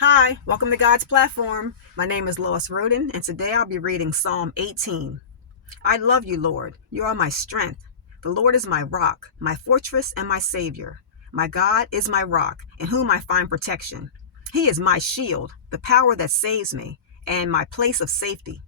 Hi, welcome to God's Platform. My name is Lois Roden, and today I'll be reading Psalm 18. I love you, Lord. You are my strength. The Lord is my rock, my fortress, and my Savior. My God is my rock, in whom I find protection. He is my shield, the power that saves me, and my place of safety.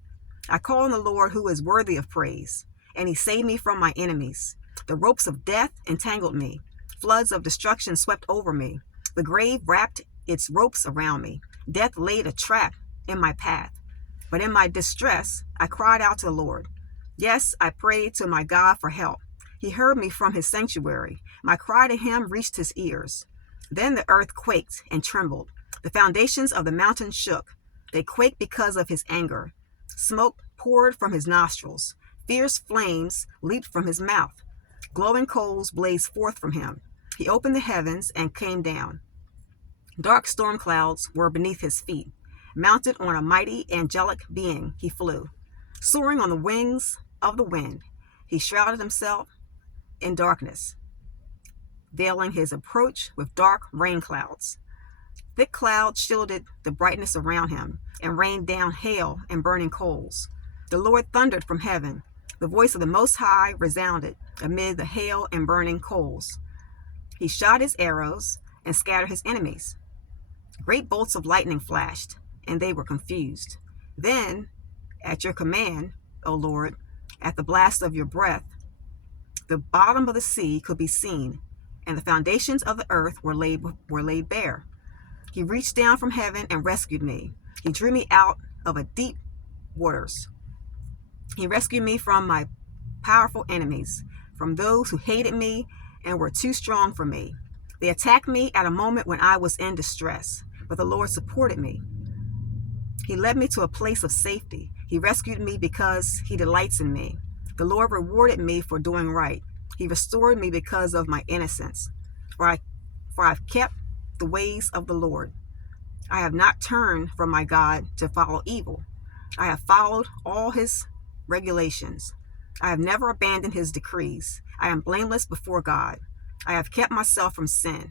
I call on the Lord who is worthy of praise, and he saved me from my enemies. The ropes of death entangled me. Floods of destruction swept over me. The grave wrapped its ropes around me. Death laid a trap in my path. But in my distress, I cried out to the Lord. Yes, I prayed to my God for help. He heard me from his sanctuary. My cry to him reached his ears. Then the earth quaked and trembled. The foundations of the mountains shook. They quaked because of his anger. Smoke poured from his nostrils. Fierce flames leaped from his mouth. Glowing coals blazed forth from him. He opened the heavens and came down. Dark storm clouds were beneath his feet. Mounted on a mighty angelic being, he flew. Soaring on the wings of the wind, he shrouded himself in darkness, veiling his approach with dark rain clouds. Thick clouds shielded the brightness around him and rained down hail and burning coals. The Lord thundered from heaven. The voice of the Most High resounded amid the hail and burning coals. He shot his arrows and scattered his enemies. Great bolts of lightning flashed, and they were confused. Then, at your command, O Lord, at the blast of your breath, the bottom of the sea could be seen, and the foundations of the earth were laid bare. He reached down from heaven and rescued me. He drew me out of a deep waters. He rescued me from my powerful enemies, from those who hated me and were too strong for me. They attacked me at a moment when I was in distress, but the Lord supported me. He led me to a place of safety. He rescued me because he delights in me. The Lord rewarded me for doing right. He restored me because of my innocence. For I've kept the ways of the Lord. I have not turned from my God to follow evil. I have followed all his regulations. I have never abandoned his decrees. I am blameless before God. I have kept myself from sin.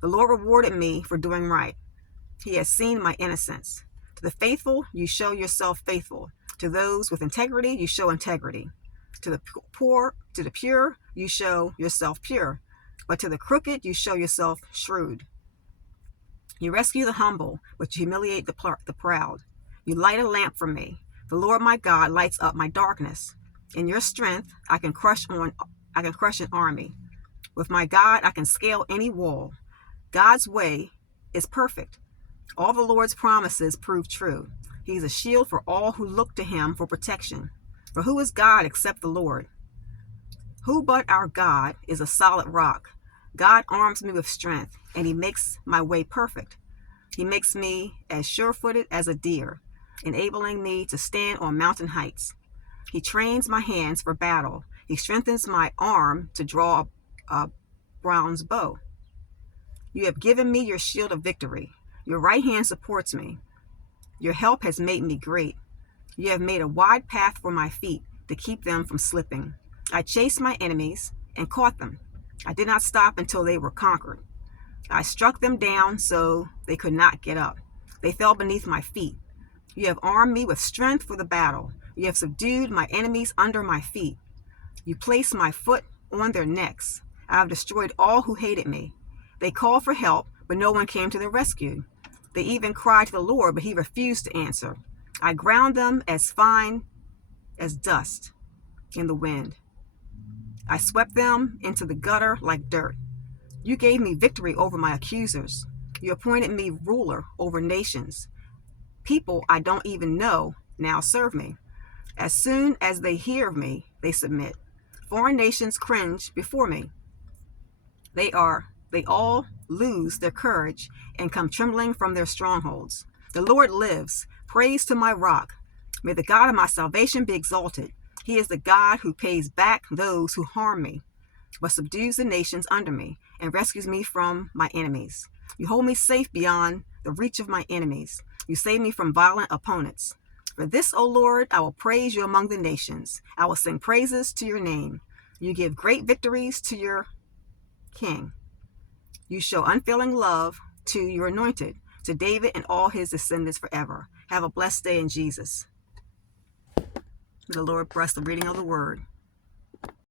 The Lord rewarded me for doing right. He has seen my innocence. To the faithful, you show yourself faithful. To those with integrity, you show integrity. To the pure, you show yourself pure. But to the crooked, you show yourself shrewd. You rescue the humble, but you humiliate the proud. You light a lamp for me. The Lord my God lights up my darkness. In your strength, I can crush an army. With my God, I can scale any wall. God's way is perfect. All the Lord's promises prove true. He is a shield for all who look to him for protection. For who is God except the Lord? Who but our God is a solid rock? God arms me with strength, and he makes my way perfect. He makes me as sure-footed as a deer, enabling me to stand on mountain heights. He trains my hands for battle. He strengthens my arm to draw a bronze bow. You have given me your shield of victory. Your right hand supports me. Your help has made me great. You have made a wide path for my feet to keep them from slipping. I chased my enemies and caught them. I did not stop until they were conquered. I struck them down so they could not get up. They fell beneath my feet. You have armed me with strength for the battle. You have subdued my enemies under my feet. You placed my foot on their necks. I have destroyed all who hated me. They called for help, but no one came to their rescue. They even cried to the Lord, but he refused to answer. I ground them as fine as dust in the wind. I swept them into the gutter like dirt. You gave me victory over my accusers. You appointed me ruler over nations. People I don't even know now serve me. As soon as they hear of me, they submit. Foreign nations cringe before me. They all lose their courage and come trembling from their strongholds. The Lord lives. Praise to my rock. May the God of my salvation be exalted. He is the God who pays back those who harm me, but subdues the nations under me and rescues me from my enemies. You hold me safe beyond the reach of my enemies. You save me from violent opponents. For this, O Lord, I will praise you among the nations. I will sing praises to your name. You give great victories to your king. You show unfailing love to your anointed. to David and all his descendants forever. Have a blessed day in Jesus. May the Lord bless the reading of the word.